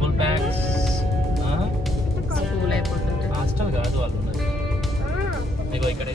Full packs school అయిపోతుంది. Hostel కాదు వాళ్ళు ఉన్నది. ఇగో ఇక్కడ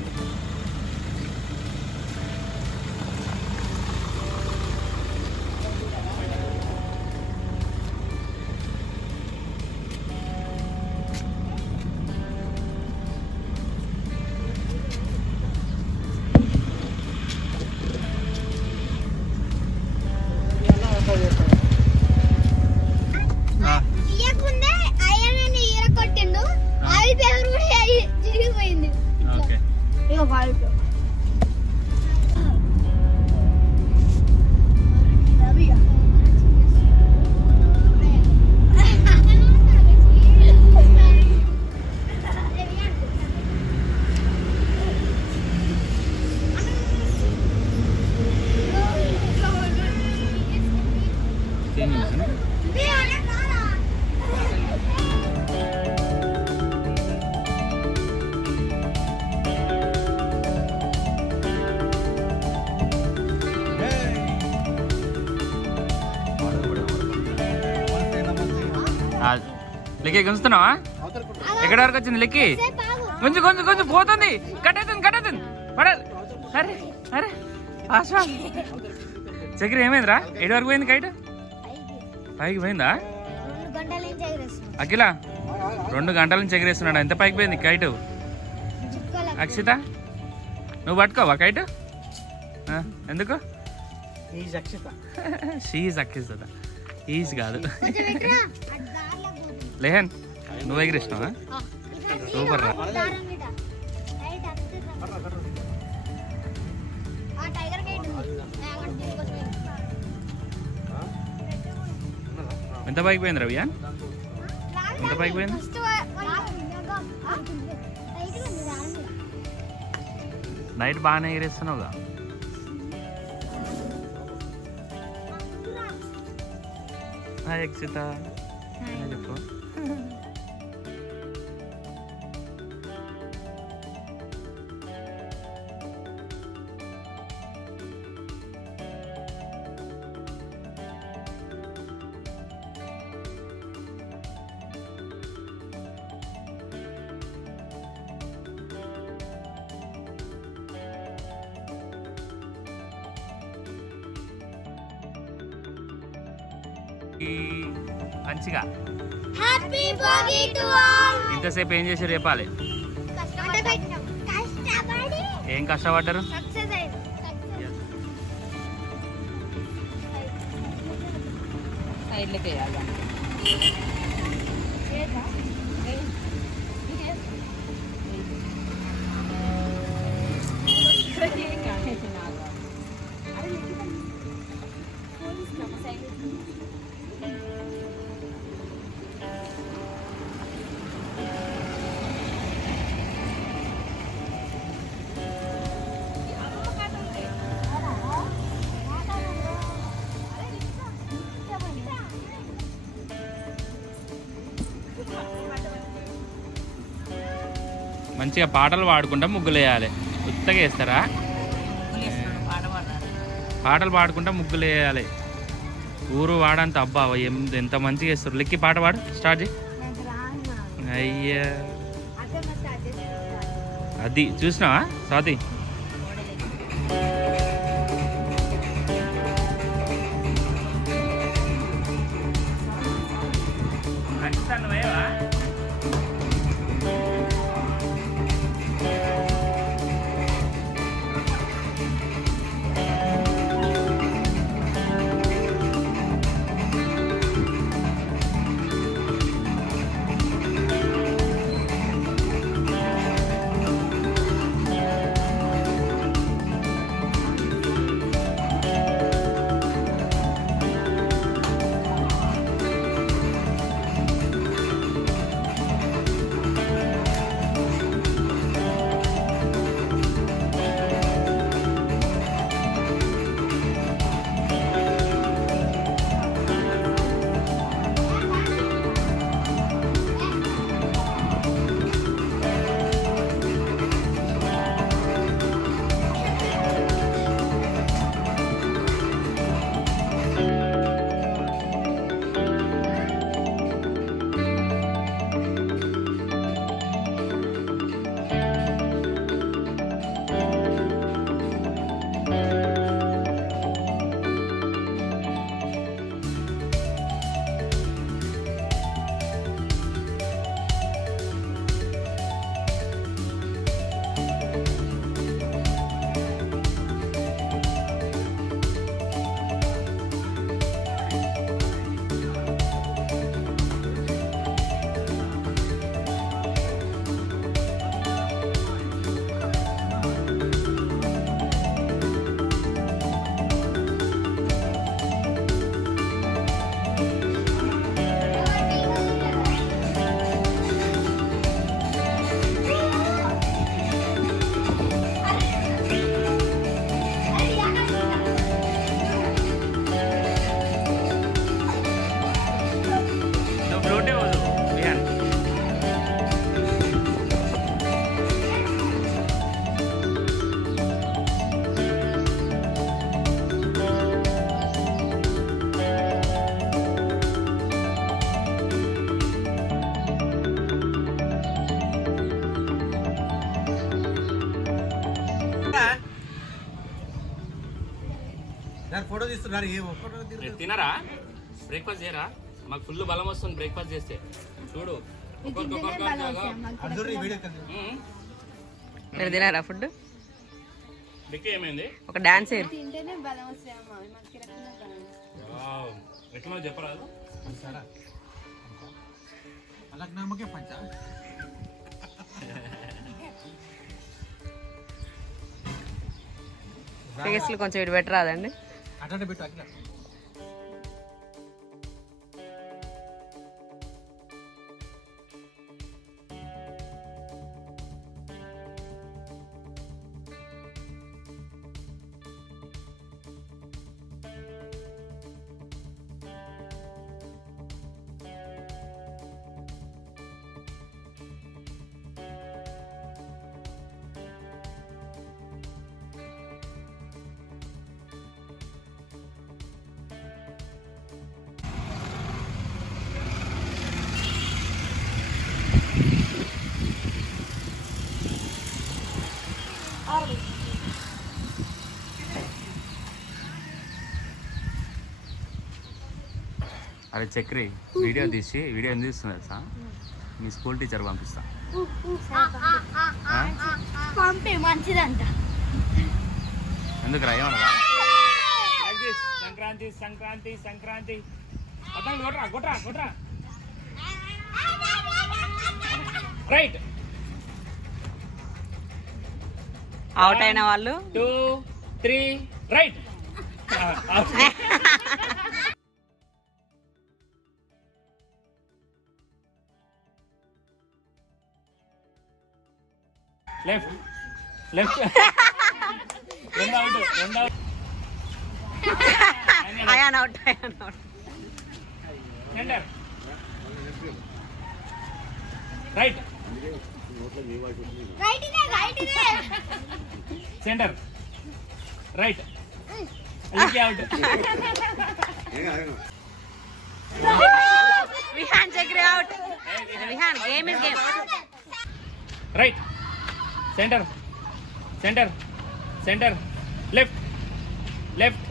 లెక్కి గుంజుతున్నావా? ఎక్కడ వరకు వచ్చింది లెక్కి? కొంచెం కొంచెం కొంచెం పోతుంది, కట్టేతుంది కట్టేతుంది పడాలి. అరే అరే ఆశా చక్కెర ఏమైందిరా? ఏడు వరకు పోయింది కైట్? పైకి పోయిందా? అఖిల 2 గంటల నుంచి ఎగిరేస్తున్నాడు. ఎంత పైకి పోయింది కైట్? అక్షిత నువ్వు పట్టుకోవా కైట్? ఎందుకు? షీజ్ అక్షిత, ఈజ్ కాదు. లేహన్ నువ్వు ఎగిరేసినావా? సూపర్ రా. ఎంత పైకి పోయింది రవియా? ఎంత పైకి పోయింది? నైట్ బాగానే ఎగిరేస్తున్నావుగా. హాయ్ అక్షిత చెప్పు. మంచిగా ఇంతసేపు ఏం చేసి రేపాలి? ఏం కష్టపడ్డారు? మంచిగా పాటలు పాడుకుంటా ముగ్గులు వేయాలి. ఉత్తగా వేస్తారా? పాటలు పాడుకుంటా ముగ్గులు వేయాలి. ఊరు వాడంత అబ్బా ఎంత మంచిగా వేస్తారు. లెక్కి పాట పాడు, స్టార్ట్ చేయి. అయ్యా అది చూసినావా స్వాతి? తినరా? బ్రేక్ఫాస్ట్ చేయరా? మాకు ఫుల్ బలం వస్తుంది బ్రేక్ఫాస్ట్ చేస్తే. చూడు మీరు తినారా ఫుడ్? ఏమైంది? ఒక డాన్స్ ఎట్లా చెప్పరాదు? టేస్ట్లు కొంచెం ఇటు పెట్టరాదండి. అరే చక్రి, వీడియో తీసి వీడియో ఎందుకు తీస్తున్నారు సార్? మీ స్కూల్ టీచర్ పంపిస్తా. మంచిదంట. ఎందుకు రా? ఏమన్నా సంక్రాంతి సంక్రాంతి సంక్రాంతి కొట్రా కొట్రా కొట్రా. రైట్. అవుట్ అయిన వాళ్ళు 2 3 రైట్. Left left. రెండు out. Ayaan out. Center right. Center right. Out. Vihaan Chakri out. Vihaan game is game. Right. Center center center left left.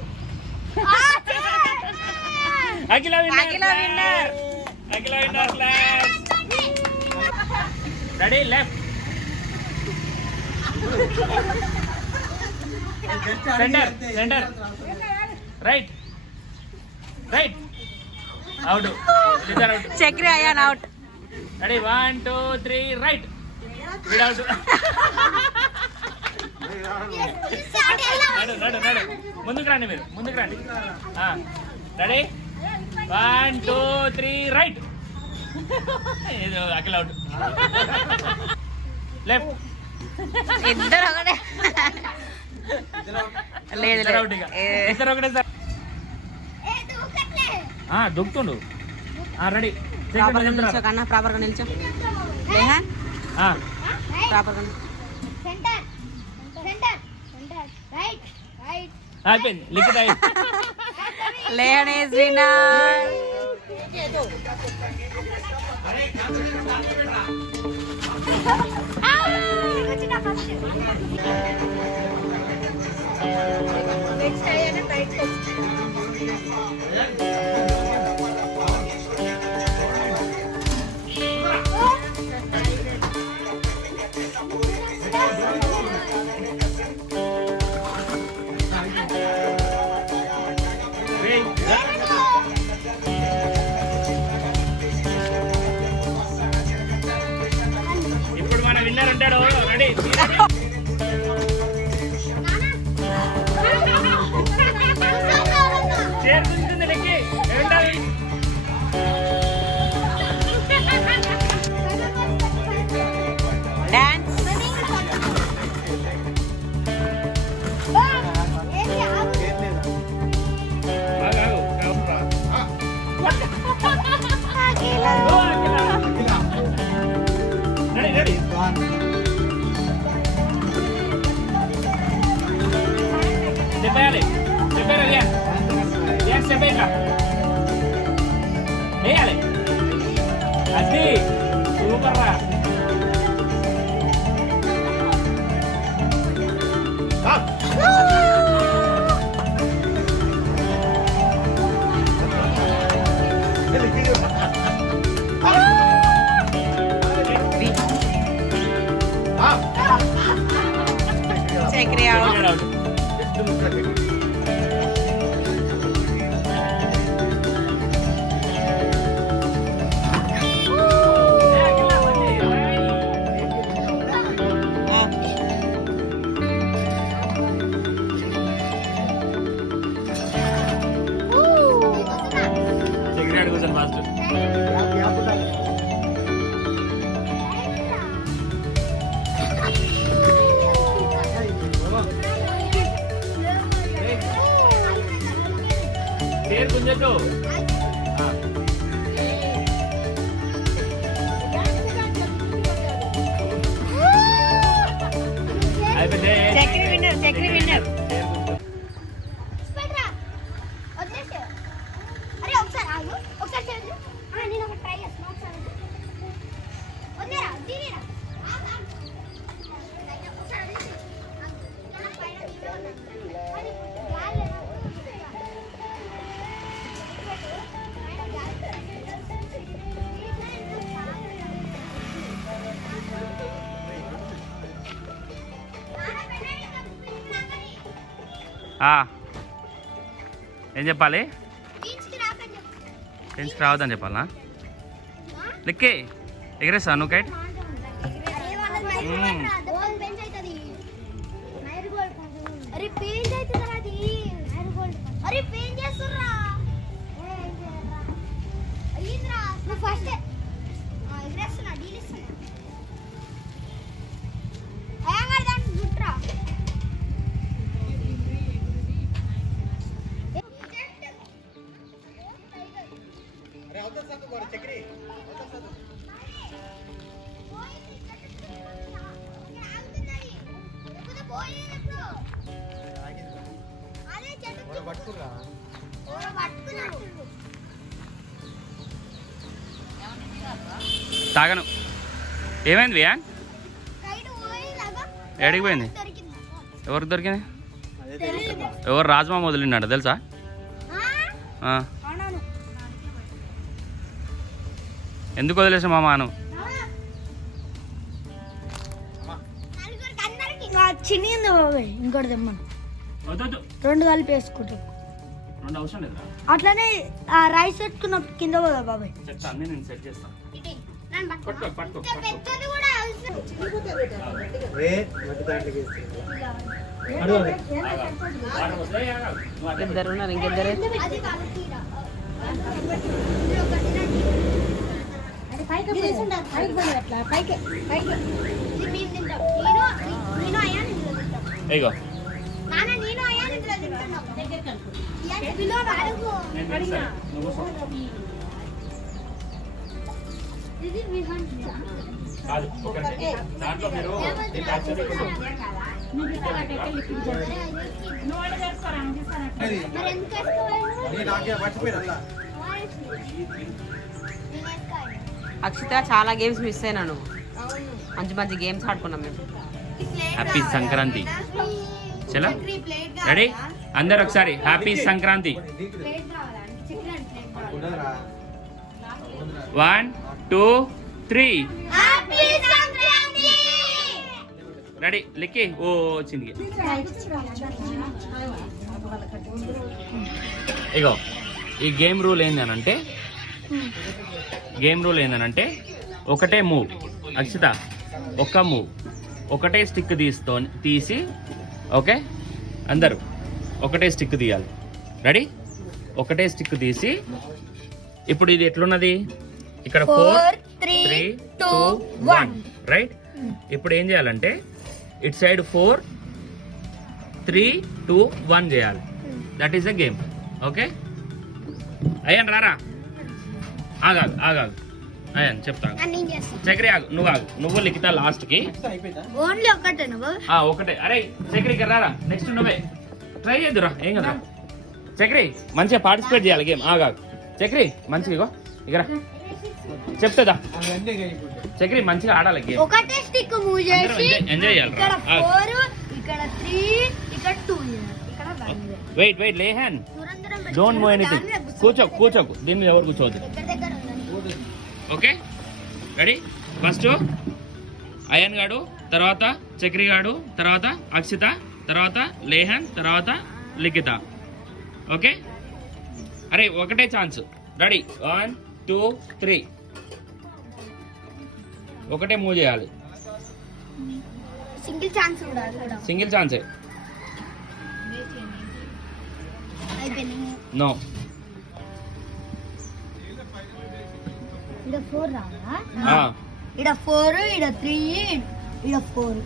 Akhila winner. Akhila winner. Ready left. Center center right right. Out. Chakri Ayaan out. Ready 1 2 3 right. Without. నడు ముందుకు రండి, మీరు ముందుకు రండి. Ready 1 2 3 right. Akhil out. Left. ఇద్దరు ఒకటే. లేదు ఇద్దరు ఒకటే సార్. దుక్కుతుండు. రెడీ. కన్నా ప్రాపర్ గా నిల్చో. లేహాన్ ప్రాపర్ గా అయిపోయింది. Likhith Lehan is winner. ఇప్పుడు మన విన్నర్ ఉంటాడు. రెడీ. చేరుకుంటుంది లెక్కి. డాన్స్. Ready ready. చెప్పేయాలి చెప్పారు. చెప్పేయక వేయాలి. అది సూపర్ రా. Chakri out. Chakri winner, Chakri winner. అరే ఒకసారి ఆగు, ఒకసారి చేయండి. నేను ఒక ట్రై చేస్తాను ఒకసారి. వదిలేరా దీనిరా ఏం చెప్పాలి? టెన్స్కి రావద్దని చెప్పాలనా? లెక్కే ఎగరేస్తా నువ్వు కైట్. తాగను. ఏమైంది వియాన్? ఎడికి పోయింది? ఎవరికి దొరికింది? ఎవరు? రాజమా వదిలినాడు తెలుసా? ఎందుకు వదిలేసా మామ అను? చిన్న ఇంకోటి తెమ్మను, రెండు కలిపి వేసుకుంటాం. అట్లనే రైస్ పెట్టుకున్న కింద పోదా బాబాయ్. నేను సెట్ చేస్తాను. ఇద్దరు ఉన్నారు, ఇంకిద్దరు. ఇగో దాంట్లో మీరు అక్షిత చాలా గేమ్స్ మిస్ అయినాను. మంచి మంచి గేమ్స్ ఆడుకున్నాం మేము. హ్యాపీ సంక్రాంతి. చలో రెడీ అందరు ఒకసారి హ్యాపీ సంక్రాంతి. 1 2 3 రెడీ. లిక్కి ఓ వచ్చింది. ఇగో ఈ గేమ్ రూల్ ఏందనంటే ఒకటే మూవ్. అక్షిత ఒక్క మూవ్, ఒకటే స్టిక్ తీసి ఓకే అందరూ ఒకటే స్టిక్ తీయాలి. రెడీ? ఒకటే స్టిక్ తీసి ఇప్పుడు ఇది ఎట్లున్నది? ఇక్కడ 4 3 2 1 రైట్. ఇప్పుడు ఏం చేయాలంటే ఇట్ సైడ్ 4 3 2 1 చేయాలి. That is the game. Okay అయ్యాను రారా. ఆగాగు అయ్యాను చెప్తాను. చక్రి ఆగు, నువ్వు లిఖిత లాస్ట్కి. ఒకటే. అరే చక్రికి రారా, నెక్స్ట్ నువ్వే ట్రై చేద్దురా. ఏం కదా చక్రి మంచిగా పార్టిసిపేట్ చేయాలి గేమ్. ఆగాగు చక్రి మంచిగా ఇక చెప్తుందా? చక్రి మంచిగా ఆడాలి గేమ్. ఒకటే స్టిక్ మూవ్ చేసి ఎంజాయ్ చేయాలి. ఇక్కడ 4 ఇక్కడ 3 ఇక్కడ 2 ఇక్కడ 1. వెయిట్ లే హ్యాండ్, డోంట్ మూవ్ ఎనీథింగ్. కూర్చోకు దీని మీద ఎవరు కూర్చోవద్దు. Okay ready? ఫస్ట్ అయాన్ గాడు, తర్వాత చక్రి గాడు, తర్వాత అక్షిత, తర్వాత లేహన్, తర్వాత లిఖిత. ఓకే, అరే ఒకటే ఛాన్స్. రెడీ, 1 2 3. ఒకటే మూవ్ చేయాలి. సింగిల్ ఛాన్స్ కూడా సింగిల్ ఛాన్సే. నో, ఇడ 4 రావాలా? ఇడ 4, ఇడ 3, ఇడ 4.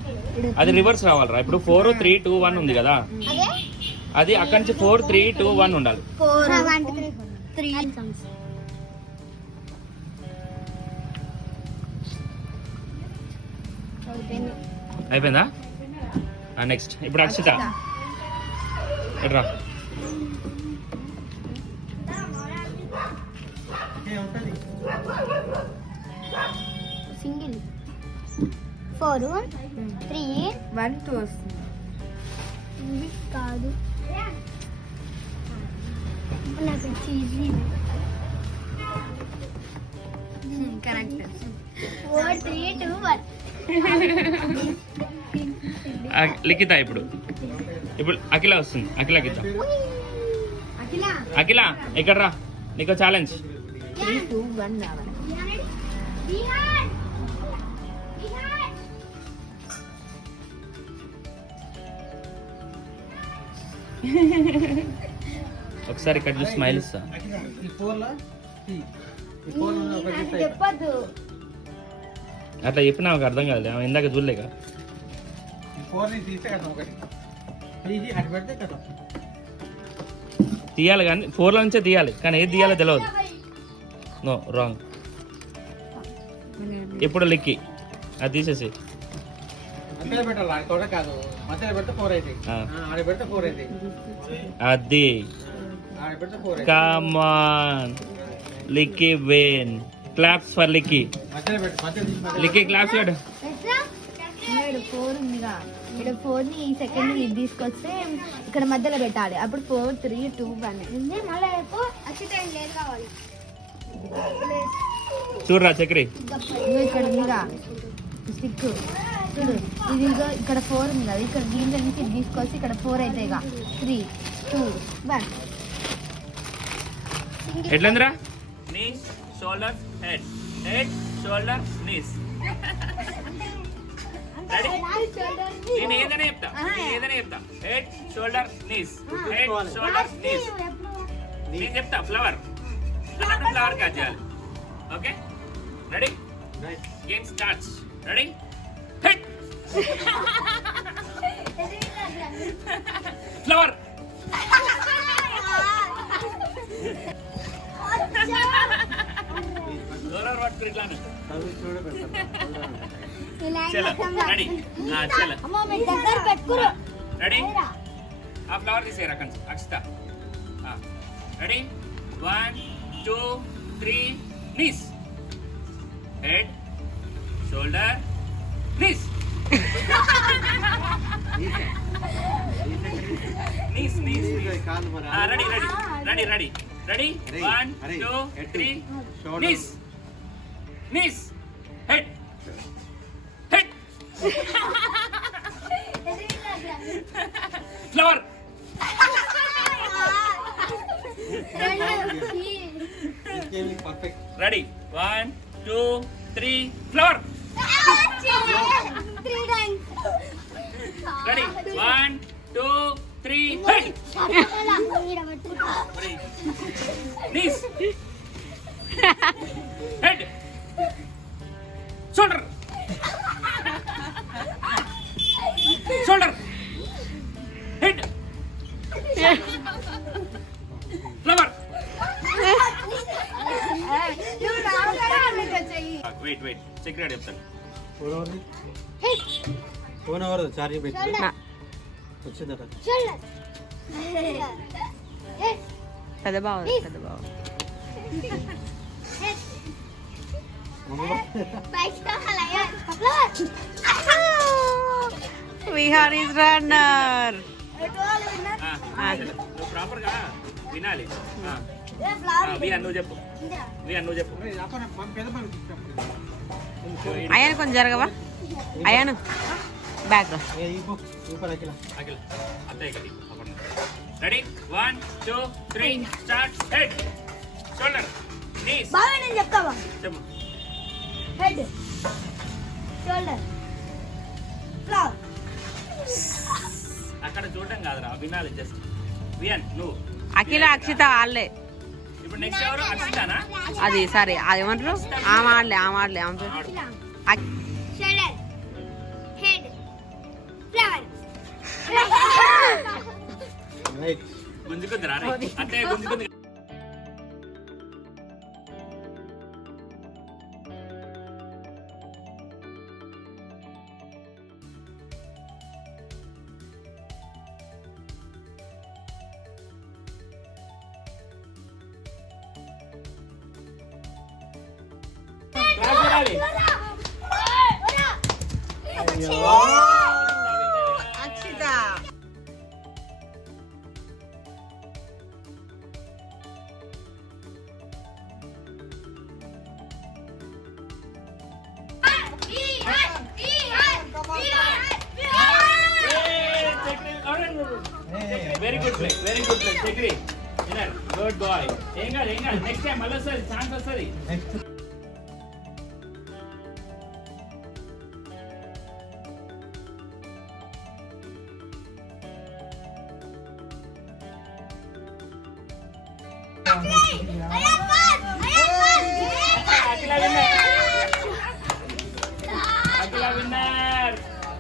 అది రివర్స్ రావాలరా. ఇప్పుడు 4 3 2 1 ఉంది కదా, అదే అది అక్కడి నుంచి 4 3 2 1 ఉండాలి. 4 1 2 3 ఛాన్స్. అయిపోయిందా? నెక్స్ట్ ఇప్పుడు అక్షిత. ఎట్రా, సింగిల్ 4 3 1 2 వస్తుంది. ఇది కాదు నాకు చీజీ. కరెక్ట్. 4 3 2 1. లిఖిత. ఇప్పుడు అఖిల వస్తుంది. అఖిల గీత. అఖిల ఇక్కడ రా, నీకు ఛాలెంజ్. 3 2 1 రావాలి. ఒకసారి ఇక్కడ చూసి స్మైల్ ఇస్తా. చెప్పద్దు. అట్లా చెప్పినా నాకు అర్థం కాదు, ఆమె ఇందాక చూడలేక. తీయాలి కానీ 4 నుంచే తీయాలి, కానీ ఏది తీయాలో తెలియదు. No, wrong. ఇప్పుడు లిక్కి అది తీసేసి అది. Come on Likki win. Claps for Likki. Likki claps కొట్టు. ఇక్కడ 4 ఉందిగా, ఇక్కడ 4 ని ఈ సెకండ్ ని ఇది తీసుకొస్తే ఇక్కడ మధ్యలో పెట్టాలి. అప్పుడు 4 3 2 1. మళ్ళీ అక్షిత లేదు కావాలి. చూడరా చక్రి, ఇక్కడ ఉందిగా స్టిక్ చూడు. ఇది ఇక్కడ 4 ఉంది కదా, ఇక్కడ దీంట్లో నుంచి ఇది తీసుకొచ్చి ఇక్కడ 4 అయితే ఇక 3 2 1. ఎట్లందిరా? Knees shoulder head, head shoulder knees. నేను ఏదైనా చెప్తా, head shoulder knees, head shoulder knees. నేను చెప్తా ఫ్లవర్ అన్నట్టు ఫ్లవర్ క్యాచ్ చేయాలి. Okay, ready? Game starts. Ready? Head flower. Ready? Ready? ఆ ఫ్లవర్ తీసేయరా Akshitha. Ready? 1 2 3 knees, head shoulder knees. Knees knees. Ready ready ready ready ready 1 2 3 knees, knees, head, head, flower. Ready 1 2 3 flower. Ready 1 2 3 head, knees, head, shoulder, shoulder, head, flower. Wait wait secret చెప్తాను. Phone ఎవరు charging పెట్టి వచ్చిందట. పెద్ద బావ, పెద్ద బావ. Vihar is runner. నువ్వు proper గా వినాలి. నువ్వు చెప్పు, నువ్వు చెప్పు. అయాను కొంచెం జరగవా? Ayaan back super Akhila. అఖిల్ అంతే ready 1 2 3 start head shoulder knees బాగా నేను చెప్తావా? చెప్పు. Head shoulder flap. అక్కడ చూడటం కాదురా వినాలి జస్ట్ వియన్ నువ్వు అఖిల అక్షిత వాళ్ళే. ఇప్పుడు నెక్స్ట్ ఎవరు అక్షితానా అది సరే అది ఏమంటారు ఆమె ఆడలే ఆమె షోల్డర్ హెడ్ ఫ్లవర్. రైట్. గుంజుకుందిరా అంటే గుంజుకుంది. క్లాస్ కొడాలి. Akshitha very good play Chakri good boy. ఏం కాదు నెక్స్ట్ టైం మళ్ళీ వస్తుంది ఛాన్స్ వస్తుంది. Next Akhila winner.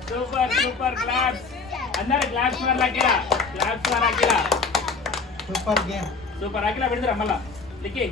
Super claps అందరు claps for Akhila. Super game. Super Akhila పెడతారా మళ్ళా లిక్కి.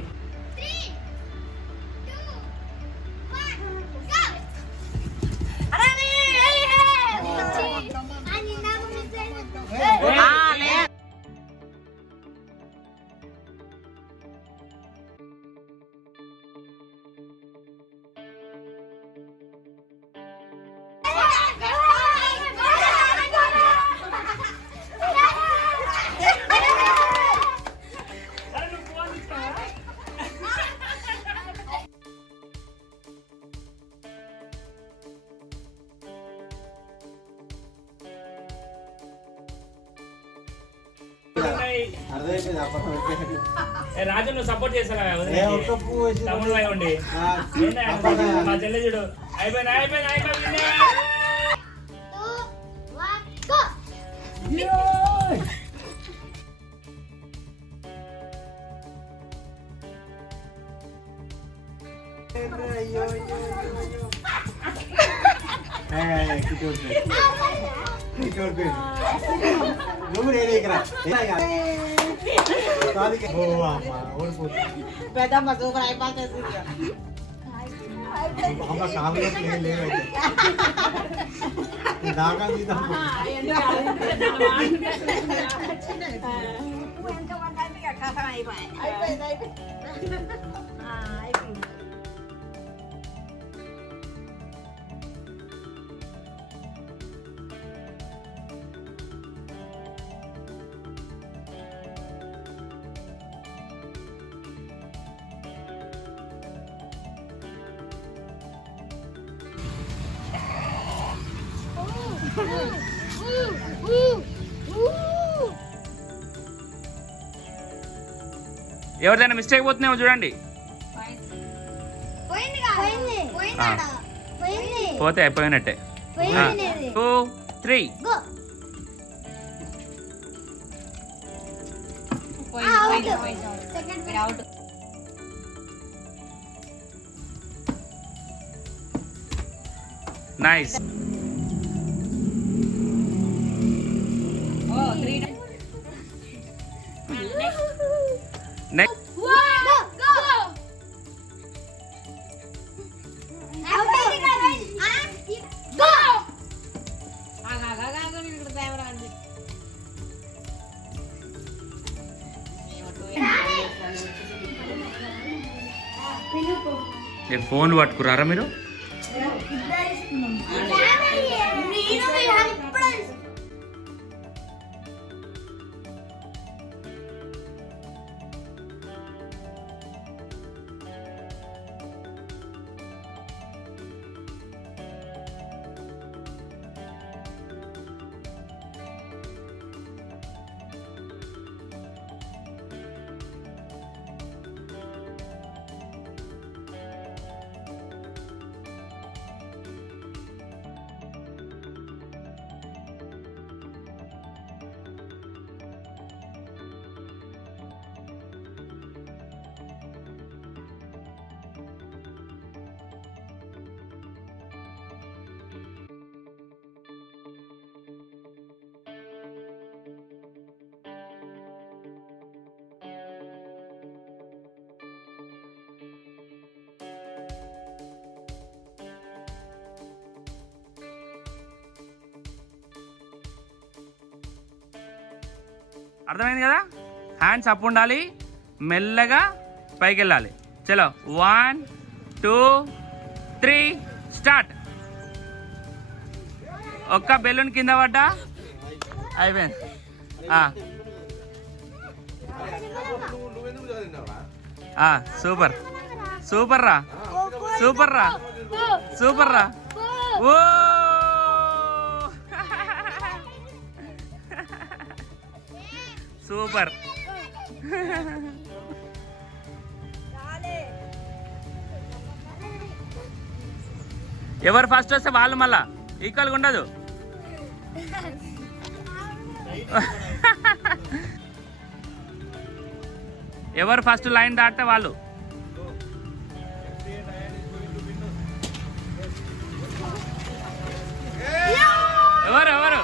అర్థమైపోయింది అప్పటి. రాజు నువ్వు సపోర్ట్ చేస్తారా ఏ ఒక్క పువ్వు వేసి తమ్ముడు అయి ఉండి మా చెల్లె చూడు అయిపోయింది. నువ్వు నేను ఇక్కడ ఓడిపోతుంది. పెద్దమ్మ సూపర్ అయిపోతుంది. అమ్మ కాళ్ళు లేవైతే దాకా ఎవరిదైనా మిస్టేక్ పోతున్నామో చూడండి. పోతే అయిపోయినట్టే. 2 3 నైస్. నెక్స్ట్ ఫోన్ పట్టుకురారా మీరు? అర్థమైంది కదా? హ్యాండ్స్ అప్ ఉండాలి, మెల్లగా పైకి వెళ్ళాలి. చలో 1 2 3 స్టార్ట్. ఒక్క బెలూన్ కింద పడ్డా అయిపోయింది. సూపర్ సూపర్ రా, సూపర్ రా, సూపర్ రా. ఓ సూపర్. ఎవరు ఫస్ట్ వస్తే వాళ్ళు మళ్ళా ఈక్వల్గా ఉండదు. ఎవరు ఫస్ట్ లైన్ దాటితే వాళ్ళు. ఎవరు ఎవరు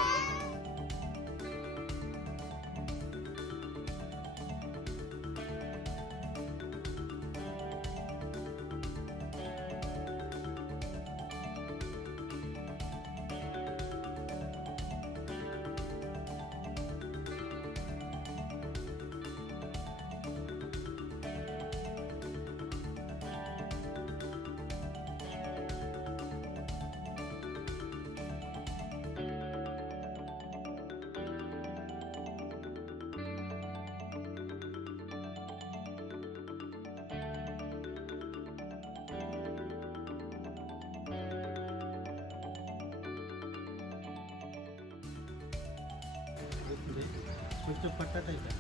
కొంచెం పట్టటైతే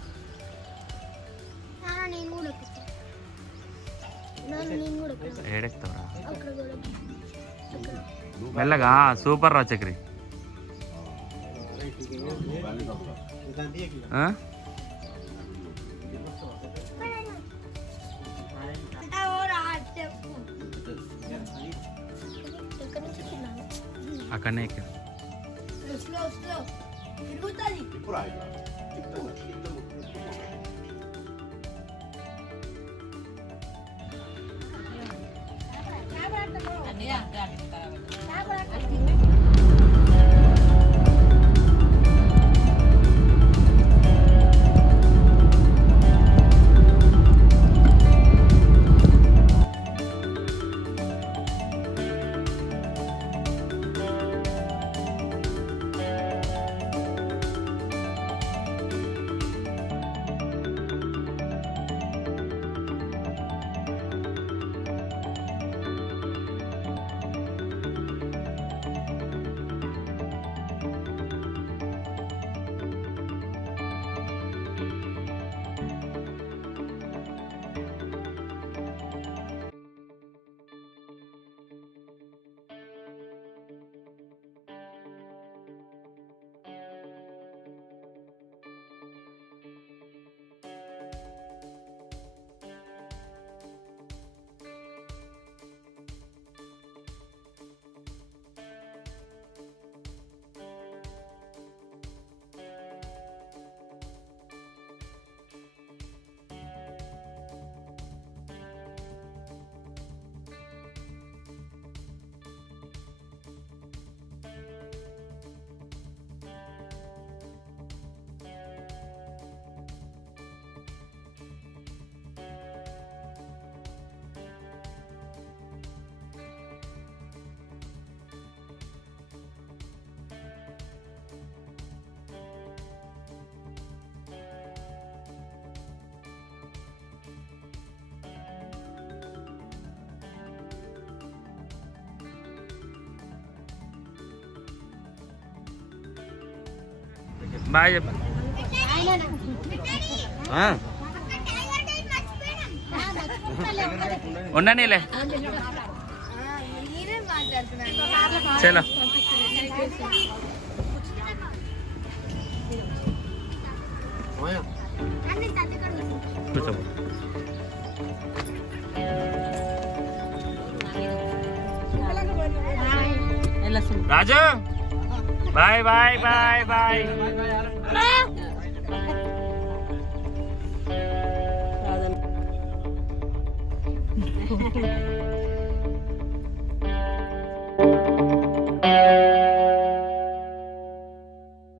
నేను కూడా ఎక్కుతా. నేను కూడా ఎక్కుతా. ఏడెక్తావరా అక్కడ కూడా అక్కడ. మెల్లగా. సూపర్ రా చక్రి. ఆ? అక్కడనే ఎక్కా. స్లో స్లో తిరుగుతుంది. బాయ్ చెప్పండి. ఉండనీలే. చలో కూర్చో. రాజు బాయ్ బాయ్ బాయ్ బాయ్.